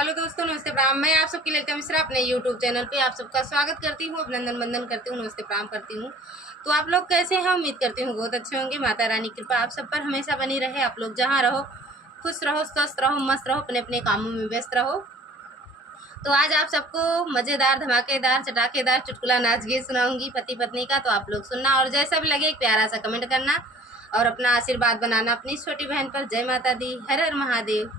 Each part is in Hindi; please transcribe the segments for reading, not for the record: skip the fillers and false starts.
हेलो दोस्तों, नमस्ते प्रणाम। मैं आप सबकी ललिता मिश्रा अपने यूट्यूब चैनल पे आप सबका स्वागत करती हूँ, अभिनंदन वंदन करती हूँ, नमस्ते प्रणाम करती हूँ। तो आप लोग कैसे हैं? उम्मीद करती हूँ बहुत अच्छे होंगे। माता रानी की कृपा आप सब पर हमेशा बनी रहे। आप लोग जहाँ रहो खुश रहो, स्वस्थ रहो, मस्त रहो, अपने अपने कामों में व्यस्त रहो। तो आज आप सबको मज़ेदार, धमाकेदार, चटाकेदार चुटकुला नाच गीत सुनाऊंगी पति पत्नी का। तो आप लोग सुनना और जैसा भी लगे एक प्यारा सा कमेंट करना और अपना आशीर्वाद बनाना अपनी छोटी बहन पर। जय माता दी, हर हर महादेव।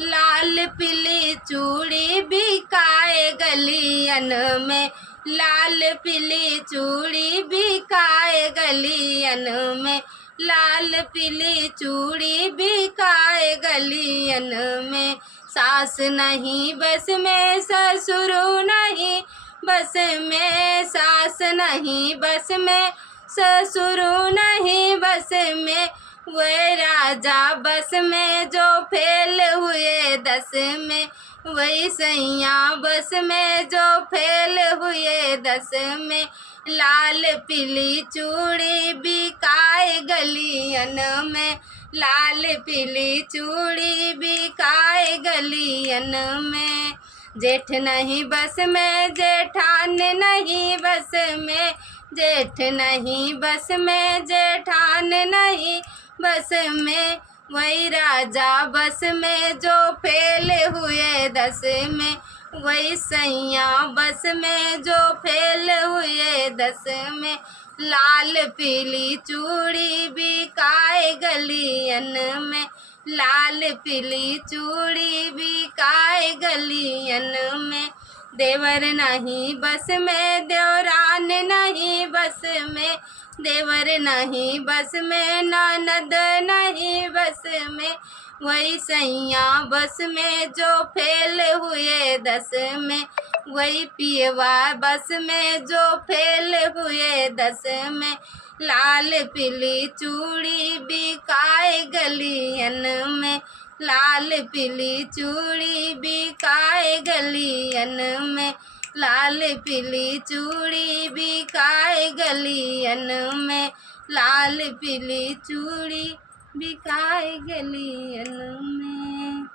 लाल पीली चूड़ी बिकाए गलियन में, लाल पीली चूड़ी बिकाए गलियन में, लाल पीली चूड़ी बिकाए गलियन में। सास नहीं बस में, ससुर नहीं बस में, सास नहीं बस में, ससुर नहीं बस में, वह राजा बस में जो फेल हुए 10 में, वही सैया बस में जो फेल हुए 10 में। लाल पीली चूड़ी बिकाए गलियन में, लाल पीली चूड़ी बिकाए गलियन में। जेठ नहीं बस में, जेठान नहीं बस में, जेठ नहीं बस में, जेठान नहीं बस में, वही राजा बस में जो फेल हुए 10 में, वही सैया बस में जो फेल हुए 10 में। लाल पीली चूड़ी बिकाए गलियन में, लाल पीली चूड़ी बिकाए गलियन में। देवर नहीं बस में, देवरान नहीं बस में, देवर नहीं बस में, ननद नहीं बस में, वही सैया बस में जो फेल हुए 10 में, वही पियवा बस में जो फेल हुए 10 में। लाल पीली चूड़ी बिकाए गलियन में, लाल पीली चूड़ी बिकाए गलियन में, लाल पीली चूड़ी बिकाए गलियन में, लाल पीली चूड़ी बिकाए गलियन में।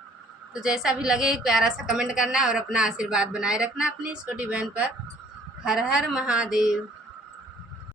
तो जैसा भी लगे एक प्यारा सा कमेंट करना और अपना आशीर्वाद बनाए रखना अपनी छोटी बहन पर। हर हर महादेव।